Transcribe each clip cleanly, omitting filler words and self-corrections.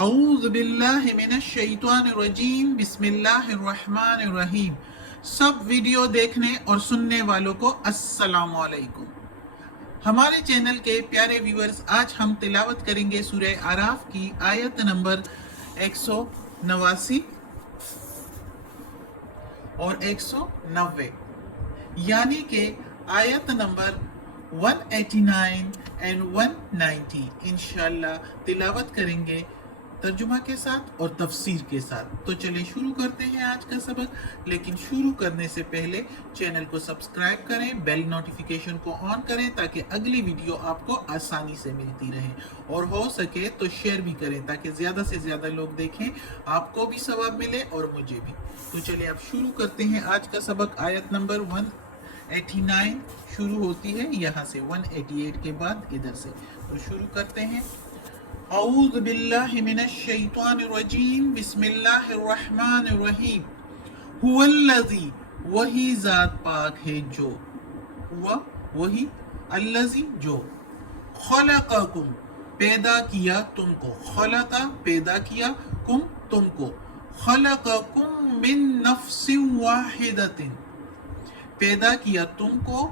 اعوذ باللہ من الشیطان الرجیم بسم اللہ الرحمن الرحیم۔ سب ویڈیو دیکھنے اور سننے والوں کو السلام علیکم۔ ہمارے چینل کے پیارے ویورز، آج ہم تلاوت کریں گے سورہ اعراف کی آیت نمبر 189 اور 190، یعنی کہ آیت نمبر 189 and 190 انشاءاللہ تلاوت کریں گے ترجمہ کے ساتھ اور تفسیر کے ساتھ۔ تو چلیں شروع کرتے ہیں آج کا سبق، لیکن شروع کرنے سے پہلے چینل کو سبسکرائب کریں، بیل نوٹیفیکیشن کو آن کریں تاکہ اگلی ویڈیو آپ کو آسانی سے ملتی رہے، اور ہو سکے تو شیئر بھی کریں تاکہ زیادہ سے زیادہ لوگ دیکھیں، آپ کو بھی ثواب ملے اور مجھے بھی۔ تو چلیں اب شروع کرتے ہیں آج کا سبق۔ آیت نمبر 189 شروع ہوتی ہے یہاں سے، 188 کے بعد ادھر سے۔ تو شروع کرتے ہیں۔ اعوذ باللہ من الشیطان الرجیم بسم اللہ الرحمن الرحیم۔ هو الذی، وہی ذات پاک ہے جو، ہوا وہی، الذی جو، خلقکم پیدا کیا تم کو، خلق پیدا کیا، کم تم کو، خلقکم من نفس واحدۃ پیدا کیا تم کو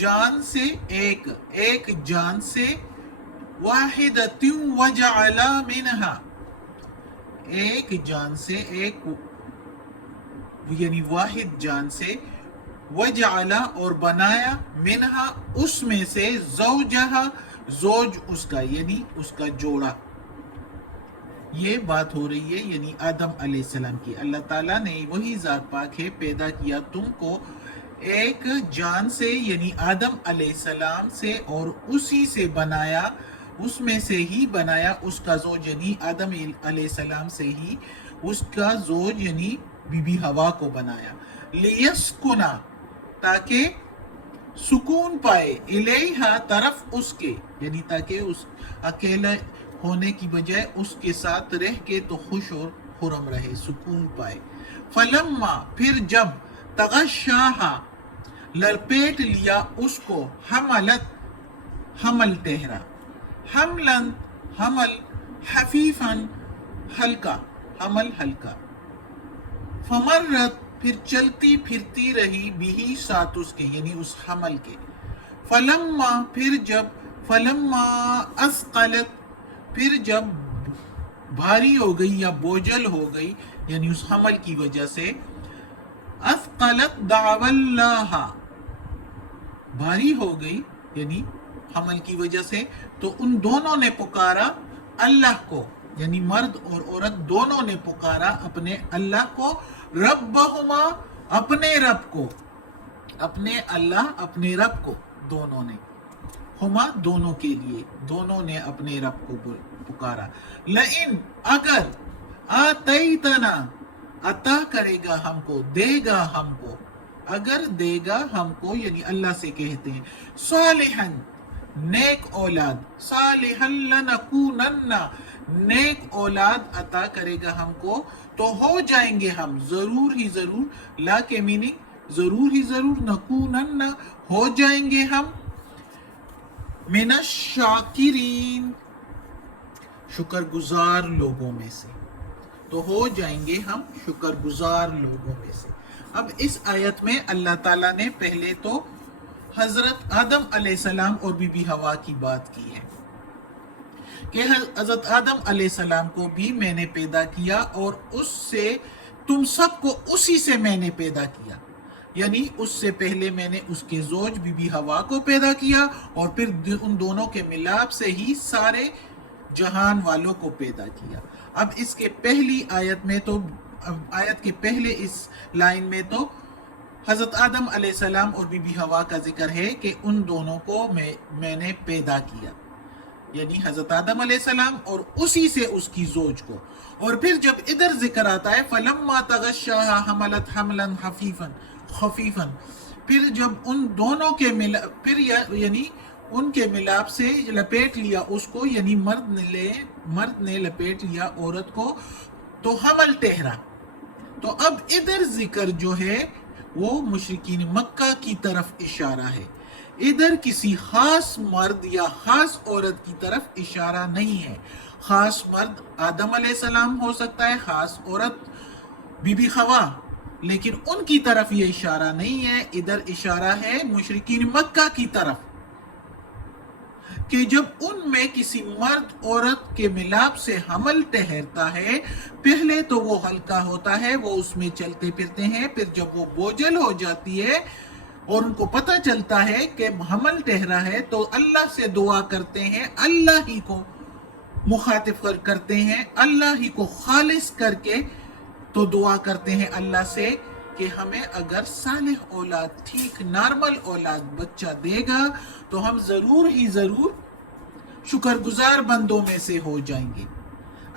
جان سے، ایک جان سے، واحدۃ وجعل منہا ایک جان سے، ایک یعنی واحد جان سے، وجعل اور بنایا، منہا اس میں سے، زوجہا زوج اس کا یعنی اس کا جوڑا۔ یہ بات ہو رہی ہے یعنی آدم علیہ السلام کی۔ اللہ تعالیٰ نے، وہی ذات پاک ہے، پیدا کیا تم کو ایک جان سے یعنی آدم علیہ السلام سے، اور اسی سے بنایا، اس میں سے ہی بنایا اس کا زوج یعنی آدم علیہ السلام سے ہی اس کا زوج یعنی بی بی ہوا کو بنایا۔ لیسکنا تاکہ سکون پائے، الیہا طرف اس کے، یعنی تاکہ اس اکیلے ہونے کی بجائے اس کے ساتھ رہ کے تو خوش اور خرم رہے، سکون پائے۔ فلما پھر جب، تغشاہا لپیٹ لیا اس کو، حملت حمل ٹہرا، حملن حمل، خفیفاً ہلکا، حمل ہلکا، فمرت پھر چلتی پھرتی رہی، بھی ساتھ اس کے یعنی اس حمل کے، فلما پھر جب، فلما اثقلت پھر جب بھاری ہو گئی یا بوجھل ہو گئی یعنی اس حمل کی وجہ سے، اثقلت دعوا اللہ بھاری ہو گئی یعنی حمل کی وجہ سے، تو ان دونوں نے پکارا اللہ کو، یعنی مرد اور عورت دونوں نے پکارا اپنے اللہ کو، ربہما اپنے رب کو، اپنے اللہ اپنے رب کو، دونوں نے، ہما دونوں کے لیے، دونوں نے اپنے رب کو پکارا۔ لئن اگر، آتیتنا عطا کرے گا ہم کو، دے گا ہم کو، اگر دے گا ہم کو یعنی اللہ سے کہتے ہیں، صالحاً نیک اولاد، صالحاً لنکونن نیک اولاد عطا کرے گا ہم کو، تو ہو جائیں گے ہم، ضرور ہی ضرور، لا کے میننگ ضرور ہی ضرور، نکونن ہو جائیں گے ہم، من الشاکرین شکر گزار لوگوں میں سے، تو ہو جائیں گے ہم شکر گزار لوگوں میں سے۔ اب اس آیت میں اللہ تعالیٰ نے پہلے تو حضرت آدم علیہ السلام اور بی بی ہوا کی بات کی ہے کہ حضرت آدم علیہ السلام کو بھی میں نے پیدا کیا، اور اس سے تم سب کو اسی سے میں نے پیدا کیا، یعنی اس سے پہلے میں نے اس کے زوج بی بی ہوا کو پیدا کیا، اور پھر ان دونوں کے ملاپ سے ہی سارے جہان والوں کو پیدا کیا۔ اب اس کے پہلی آیت میں تو، آیت کے پہلے اس لائن میں تو حضرت آدم علیہ السلام اور بی بی ہوا کا ذکر ہے کہ ان دونوں کو میں نے پیدا کیا، یعنی حضرت آدم علیہ السلام اور اسی سے اس کی زوج کو۔ اور پھر جب ادھر ذکر آتا ہے فلما تغشاہا حملت حملا خفیفا، پھر جب ان دونوں کے پھر یعنی ان کے ملاپ سے لپیٹ لیا اس کو، یعنی مرد نے لپیٹ لیا عورت کو، تو حمل ٹہرا۔ تو اب ادھر ذکر جو ہے وہ مشرکین مکہ کی طرف اشارہ ہے ادھر کسی خاص مرد یا خاص عورت کی طرف اشارہ نہیں ہے. خاص مرد آدم علیہ السلام ہو سکتا ہے، خاص عورت بی بی خوا، لیکن ان کی طرف یہ اشارہ نہیں ہے. ادھر اشارہ ہے مشرکین مکہ کی طرف کہ جب ان میں کسی مرد عورت کے ملاپ سے حمل ٹھہرتا ہے، پہلے تو وہ ہلکا ہوتا ہے، وہ اس میں چلتے پھرتے ہیں، پھر جب وہ بوجھل ہو جاتی ہے اور ان کو پتہ چلتا ہے کہ حمل ٹھہرا ہے تو اللہ سے دعا کرتے ہیں، اللہ ہی کو مخاطب کرتے ہیں، اللہ ہی کو خالص کر کے تو دعا کرتے ہیں اللہ سے کہ ہمیں اگر صالح اولاد، ٹھیک نارمل اولاد بچہ دے گا تو ہم ضرور ہی ضرور شکر گزار بندوں میں سے ہو جائیں گے،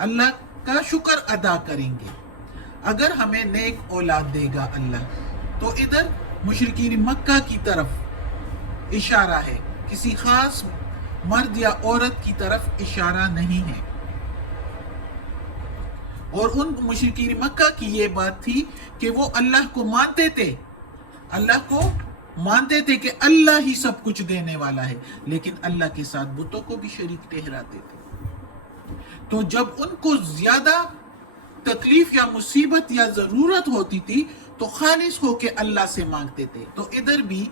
اللہ کا شکر ادا کریں گے اگر ہمیں نیک اولاد دے گا اللہ. تو ادھر مشرکین مکہ کی طرف اشارہ ہے، کسی خاص مرد یا عورت کی طرف اشارہ نہیں ہے. اور ان مشرکین مکہ کی یہ بات تھی کہ وہ اللہ کو مانتے تھے، اللہ کو مانتے تھے کہ اللہ ہی سب کچھ دینے والا ہے، لیکن اللہ کے ساتھ بتوں کو بھی شریک ٹھہراتے تھے. تو جب ان کو زیادہ تکلیف یا مصیبت یا ضرورت ہوتی تھی تو خالص ہو کے اللہ سے مانگتے تھے. تو ادھر بھی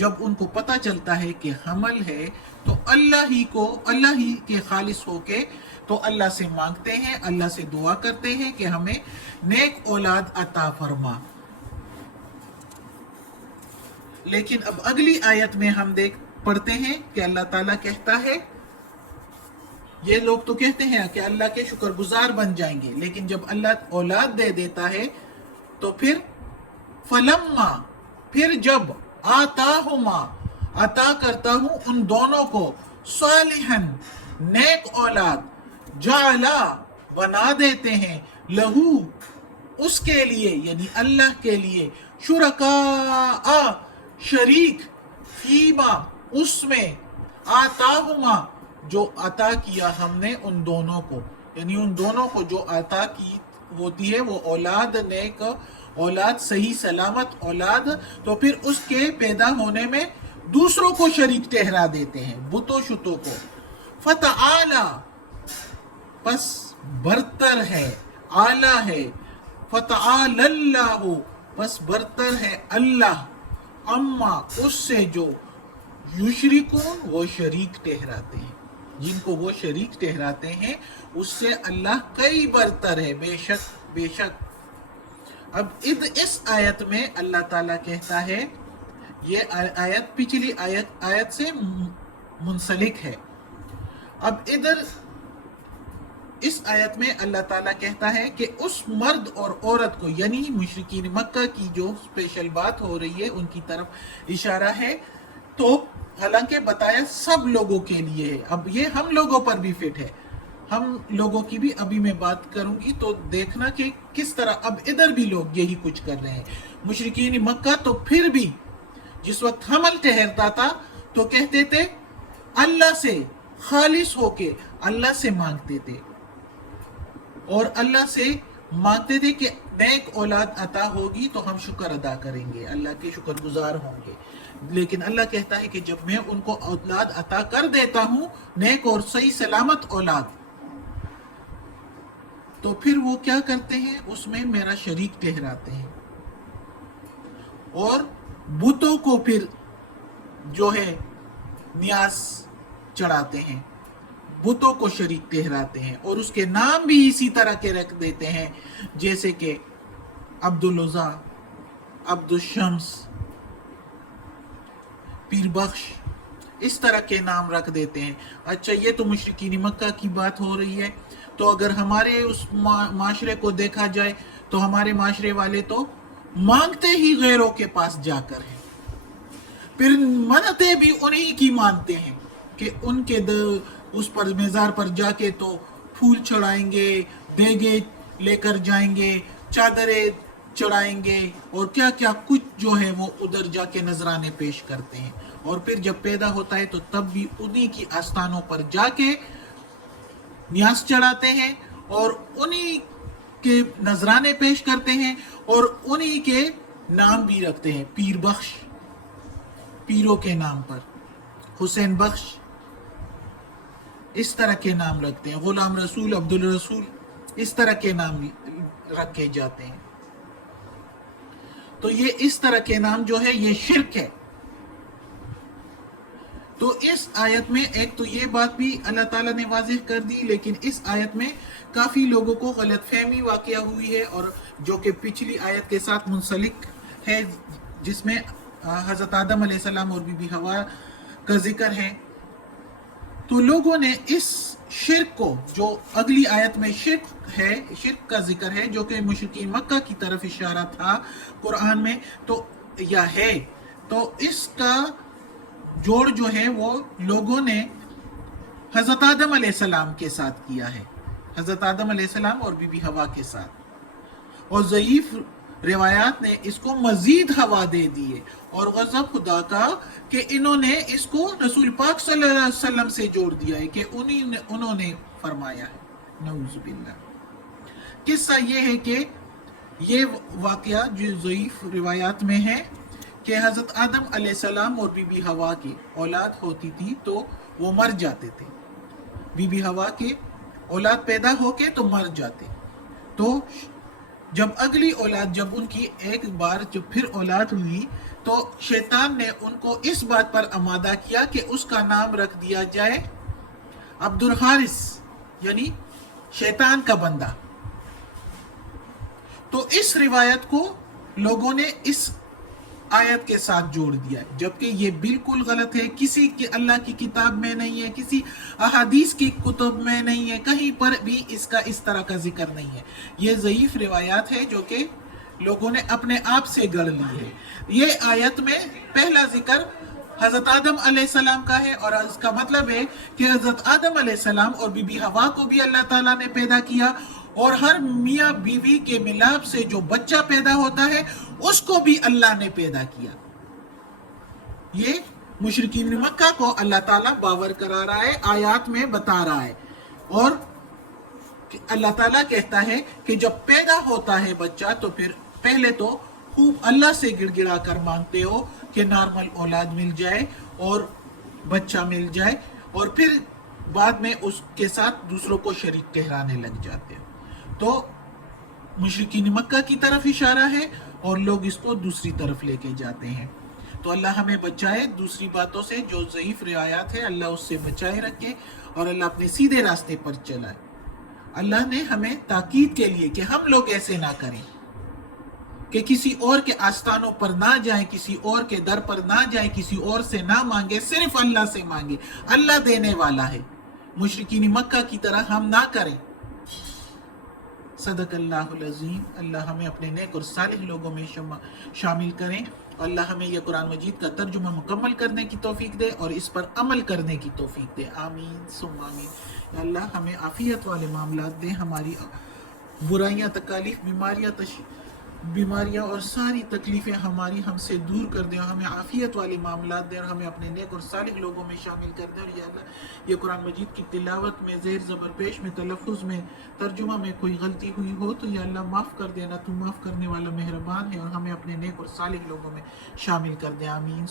جب ان کو پتہ چلتا ہے کہ حمل ہے تو اللہ ہی کے خالص ہو کے تو اللہ سے مانگتے ہیں، اللہ سے دعا کرتے ہیں کہ ہمیں نیک اولاد عطا فرما. لیکن اب اگلی آیت میں ہم پڑھتے ہیں کہ اللہ تعالیٰ کہتا ہے، یہ لوگ تو کہتے ہیں کہ اللہ کے شکر گزار بن جائیں گے، لیکن جب اللہ اولاد دے دیتا ہے تو پھر فلما، پھر جب آتاہما، عطا کرتا ہوں ان دونوں کو، صالحاً نیک اولاد، جعلا بنا دیتے ہیں، لہو اس کے لیے یعنی اللہ کے لیے، شرکاء شریک، فیما اس میں، آتاہما جو عطا کیا ہم نے ان دونوں کو، یعنی ان دونوں کو جو عطا کی ہوتی ہے وہ اولاد، نیک اولاد، صحیح سلامت اولاد، تو پھر اس کے پیدا ہونے میں دوسروں کو شریک ٹھہرا دیتے ہیں، بتوں شتوں کو. فتعالی پس برتر ہے، اعلیٰ ہے، فتعالی اللہ پس برتر ہے اللہ، اما اس سے جو یشرکون وہ شریک ٹھہراتے ہیں، جن کو وہ شریک ٹھہراتے ہیں اس سے اللہ کئی برتر ہے، بے شک. اب اس آیت میں اللہ تعالیٰ کہتا ہے، یہ آیت پچھلی آیت سے منسلک ہے. اب ادھر اس آیت میں اللہ تعالیٰ کہتا ہے کہ اس مرد اور عورت کو، یعنی مشرکین مکہ کی جو اسپیشل بات ہو رہی ہے ان کی طرف اشارہ ہے. تو حالانکہ بتایا سب لوگوں کے لیے ہے، اب یہ ہم لوگوں پر بھی فٹ ہے، ہم لوگوں کی بھی ابھی میں بات کروں گی تو دیکھنا کہ کس طرح اب ادھر بھی لوگ یہی کچھ کر رہے ہیں. مشرکین مکہ تو پھر بھی جس وقت حمل ٹھہرتا تھا تو کہتے تھے اللہ سے خالص ہو کے اللہ سے مانگتے تھے، اور اللہ سے مانگتے تھے کہ نیک اولاد عطا ہوگی تو ہم شکر ادا کریں گے، اللہ کے شکر گزار ہوں گے. لیکن اللہ کہتا ہے کہ جب میں ان کو اولاد عطا کر دیتا ہوں، نیک اور صحیح سلامت اولاد، تو پھر وہ کیا کرتے ہیں، اس میں میرا شریک ٹھہراتے ہیں، اور بتوں کو پھر جو ہے نیاز چڑھاتے ہیں، بتوں کو شریک ٹھہراتے ہیں، اور اس کے نام بھی اسی طرح کے رکھ دیتے ہیں، جیسے کہ عبدالعزیٰ، عبدالشمس، پیر بخش، اس طرح کے نام رکھ دیتے ہیں. اچھا یہ تو مشرکین مکہ کی بات ہو رہی ہے. تو اگر ہمارے اس معاشرے کو دیکھا جائے تو ہمارے معاشرے والے تو مانگتے ہی غیروں کے پاس جا کر ہیں، پھر منتیں بھی انہی کی مانتے ہیں کہ ان کے اس پر مزار پر جا کے تو پھول چڑھائیں گے، دیگے لے کر جائیں گے، چادریں چڑھائیں گے، اور کیا کیا کچھ جو ہے وہ ادھر جا کے نذرانے پیش کرتے ہیں. اور پھر جب پیدا ہوتا ہے تو تب بھی انہی کی آستانوں پر جا کے نیاز چڑھاتے ہیں، اور انہی کے نذرانے پیش کرتے ہیں، اور انہی کے نام بھی رکھتے ہیں، پیر بخش، پیروں کے نام پر، حسین بخش اس طرح کے نام رکھتے ہیں، غلام رسول، عبد الرسول اس طرح کے نام رکھے جاتے ہیں. تو یہ اس طرح کے نام جو ہے یہ شرک ہے. تو اس آیت میں ایک تو یہ بات بھی اللہ تعالیٰ نے واضح کر دی، لیکن اس آیت میں کافی لوگوں کو غلط فہمی واقع ہوئی ہے، اور جو کہ پچھلی آیت کے ساتھ منسلک ہے جس میں حضرت آدم علیہ السلام اور بی بی حوا کا ذکر ہے. تو لوگوں نے اس شرک کو، جو اگلی آیت میں شرک کا ذکر ہے جو کہ مشرکین مکہ کی طرف اشارہ تھا قرآن میں، تو یا ہے، تو اس کا جوڑ جو ہے وہ لوگوں نے حضرت آدم علیہ السلام کے ساتھ کیا ہے، حضرت آدم علیہ السلام اور بی بی حوا کے ساتھ. اور ضعیف روایات نے اس کو مزید ہوا دے دیے، اور غضب خدا کا کہ انہوں نے اس کو رسول پاک صلی اللہ علیہ وسلم سے جوڑ دیا ہے کہ انہوں نے فرمایا ہے. نعوذ باللہ. قصہ یہ ہے کہ یہ واقعہ جو ضعیف روایات میں ہے کہ حضرت آدم علیہ السلام اور بی بی حوا کی اولاد ہوتی تھی تو وہ مر جاتے تھے. بی بی حوا کے اولاد پیدا ہو کے تو مر جاتے. تو جب اگلی اولاد، جب ان کی ایک بار جب پھر اولاد ہوئی تو شیطان نے ان کو اس بات پر آمادہ کیا کہ اس کا نام رکھ دیا جائے عبد الحارث، یعنی شیطان کا بندہ. تو اس روایت کو لوگوں نے اس آیت کے ساتھ جوڑ دیا ہے، جبکہ یہ بالکل غلط ہے. کسی کی اللہ کی کتاب میں نہیں ہے، کسی احادیث کی کتب میں نہیں ہے، کہیں پر بھی اس کا اس طرح کا ذکر نہیں ہے. یہ ضعیف روایات ہے جو کہ لوگوں نے اپنے آپ سے گڑھ لی ہے. یہ آیت میں پہلا ذکر حضرت آدم علیہ السلام کا ہے، اور اس کا مطلب ہے کہ حضرت آدم علیہ السلام اور بی بی حوا کو بھی اللہ تعالیٰ نے پیدا کیا، اور ہر میاں بیوی کے ملاپ سے جو بچہ پیدا ہوتا ہے اس کو بھی اللہ نے پیدا کیا. یہ مشرکین مکہ کو اللہ تعالیٰ باور کرا رہا ہے، آیات میں بتا رہا ہے. اور اللہ تعالیٰ کہتا ہے کہ جب پیدا ہوتا ہے بچہ تو پھر پہلے تو خوب اللہ سے گڑ گڑا کر مانگتے ہو کہ نارمل اولاد مل جائے اور بچہ مل جائے، اور پھر بعد میں اس کے ساتھ دوسروں کو شریک ٹھہرانے لگ جاتے ہو. تو مشرکین مکہ کی طرف اشارہ ہے اور لوگ اس کو دوسری طرف لے کے جاتے ہیں. تو اللہ ہمیں بچائے دوسری باتوں سے، جو ضعیف روایات ہے اللہ اس سے بچائے رکھے اور اللہ اپنے سیدھے راستے پر چلائے. اللہ نے ہمیں تاکید کے لیے کہ ہم لوگ ایسے نہ کریں، کہ کسی اور کے آستانوں پر نہ جائیں، کسی اور کے در پر نہ جائیں، کسی اور سے نہ مانگے، صرف اللہ سے مانگے. اللہ دینے والا ہے. مشرکین مکہ کی طرح ہم نہ کریں. صدق اللہ العظیم. اللہ ہمیں اپنے نیک اور صالح لوگوں میں شامل کریں. اللہ ہمیں یہ قرآن مجید کا ترجمہ مکمل کرنے کی توفیق دے اور اس پر عمل کرنے کی توفیق دے. آمین ثم آمین. یا اللہ ہمیں عافیت والے معاملات دے، ہماری برائیاں، تکالیف، بیماریاں اور ساری تکلیفیں ہماری ہم سے دور کر دیں، اور ہمیں عافیت والے معاملات دیں، اور ہمیں اپنے نیک اور صالح لوگوں میں شامل کر دیں. اور یا اللہ یہ قرآن مجید کی تلاوت میں، زیر زبر پیش میں، تلفظ میں، ترجمہ میں کوئی غلطی ہوئی ہو تو یا اللہ معاف کر دینا، تو معاف کرنے والا مہربان ہے، اور ہمیں اپنے نیک اور صالح لوگوں میں شامل کر دیں. آمین.